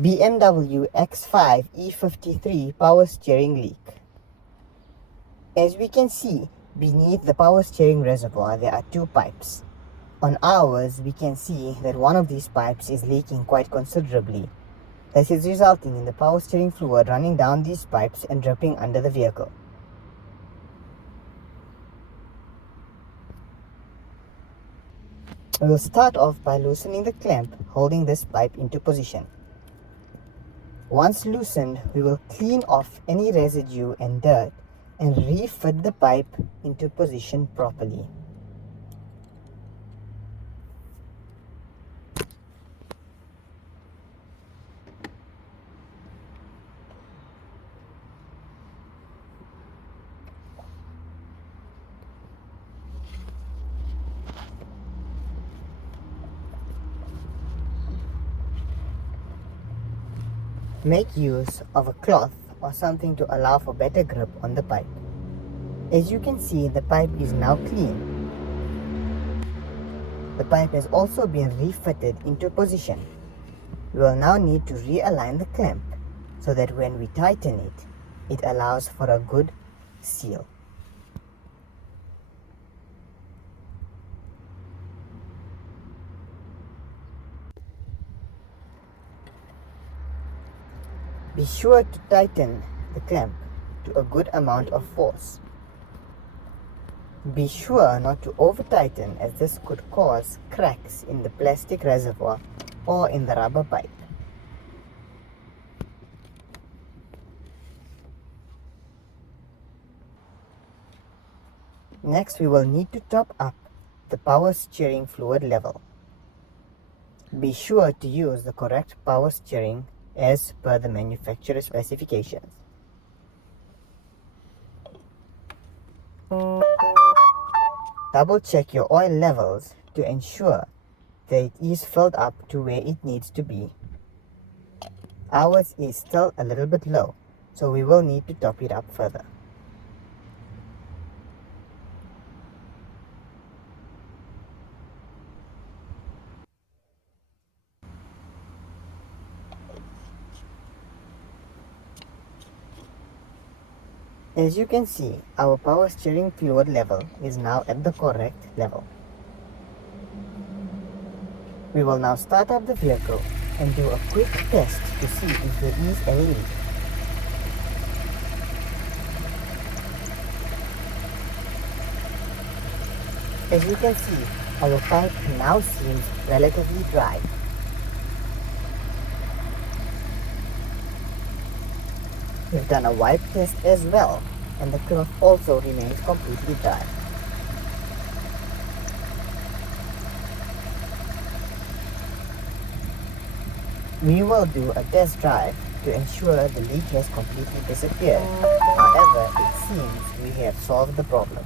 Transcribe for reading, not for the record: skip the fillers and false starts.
BMW X5 E53 power steering leak. As we can see, beneath the power steering reservoir there are two pipes. On ours, we can see that one of these pipes is leaking quite considerably. This is resulting in the power steering fluid running down these pipes and dripping under the vehicle. We will start off by loosening the clamp holding this pipe into position. Once loosened, we will clean off any residue and dirt and refit the pipe into position properly. Make use of a cloth or something to allow for better grip on the pipe. As you can see, the pipe is now clean. The pipe has also been refitted into position. We will now need to realign the clamp so that when we tighten it, it allows for a good seal. Be sure to tighten the clamp to a good amount of force. Be sure not to over tighten, as this could cause cracks in the plastic reservoir or in the rubber pipe. Next, we will need to top up the power steering fluid level. Be sure to use the correct power steering as per the manufacturer specifications. Double check your oil levels to ensure that it is filled up to where it needs to be. Ours is still a little bit low, so we will need to top it up further. As you can see, our power steering fluid level is now at the correct level. We will now start up the vehicle and do a quick test to see if there is any leak. As you can see, our pipe now seems relatively dry. We've done a wipe test as well, and the cloth also remains completely dry. We will do a test drive to ensure the leak has completely disappeared. However, it seems we have solved the problem.